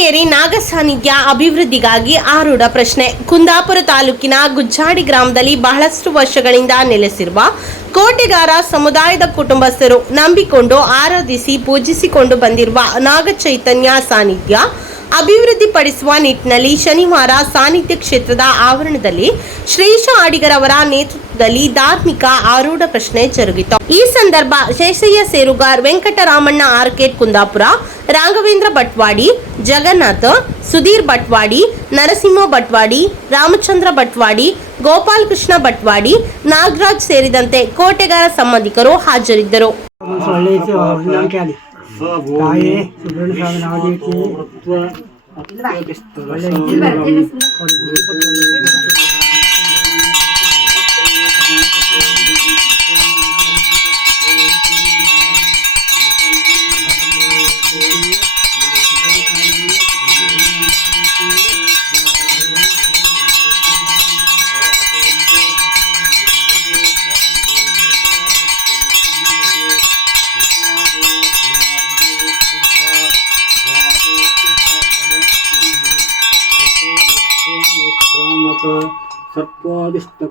ಕೊರಟಗೆರೆ ನಾಗ ಸಾನ್ನಿಧ್ಯ ಅಭಿವೃದ್ಧಿಗಾಗಿ ಆರೂಢ ಪ್ರಶ್ನೆ. ಕುಂದಾಪುರ ತಾಲೂಕಿನ ಗುಜ್ಜಾಡಿ ಗ್ರಾಮದಲ್ಲಿ ಬಹಳಷ್ಟು ವರ್ಷಗಳಿಂದ ನೆಲೆಸಿರುವ ಕೋಟೆಗಾರ ಸಮುದಾಯದ ಕುಟುಂಬಸ್ಥರು ನಂಬಿಕೊಂಡು ಆರಾಧಿಸಿ ಪೂಜಿಸಿಕೊಂಡು ಬಂದಿರುವ ನಾಗ ಚೈತನ್ಯ ಸಾನ್ನಿಧ್ಯ ಅಭಿವೃದ್ಧಿಪಡಿಸುವ ನಿಟ್ಟಿನಲ್ಲಿ ಶನಿವಾರ ಸಾನ್ನಿಧ್ಯ ಕ್ಷೇತ್ರದ ಆವರಣದಲ್ಲಿ ಶ್ರೀಶ ಅಡಿಗರವರ ನೇತೃತ್ವದಲ್ಲಿ ಧಾರ್ಮಿಕ ಆರೂಢ ಪ್ರಶ್ನೆ ಜರುಗಿತು. ಈ ಸಂದರ್ಭ ಶೇಷಯ್ಯ ಸೇರುಗಾರ್, ವೆಂಕಟರಾಮಣ್ಣ ಆರ್ಕೇಟ್ ಕುಂದಾಪುರ, ರಾಘವೇಂದ್ರ ಭಟ್ವಾಡಿ, ಜಗನ್ನಾಥ, ಸುಧೀರ್ ಭಟ್ವಾಡಿ, ನರಸಿಂಹ ಭಟ್ವಾಡಿ, ರಾಮಚಂದ್ರ ಭಟ್ವಾಡಿ, ಗೋಪಾಲ್ ಕೃಷ್ಣ ಭಟ್ವಾಡಿ, ನಾಗರಾಜ್ ಸೇರಿದಂತೆ ಕೋಟೆಗಾರ ಸಂಬಂಧಿಕರು ಹಾಜರಿದ್ದರು. ಸತ್ವಾದಿಷ್ಟ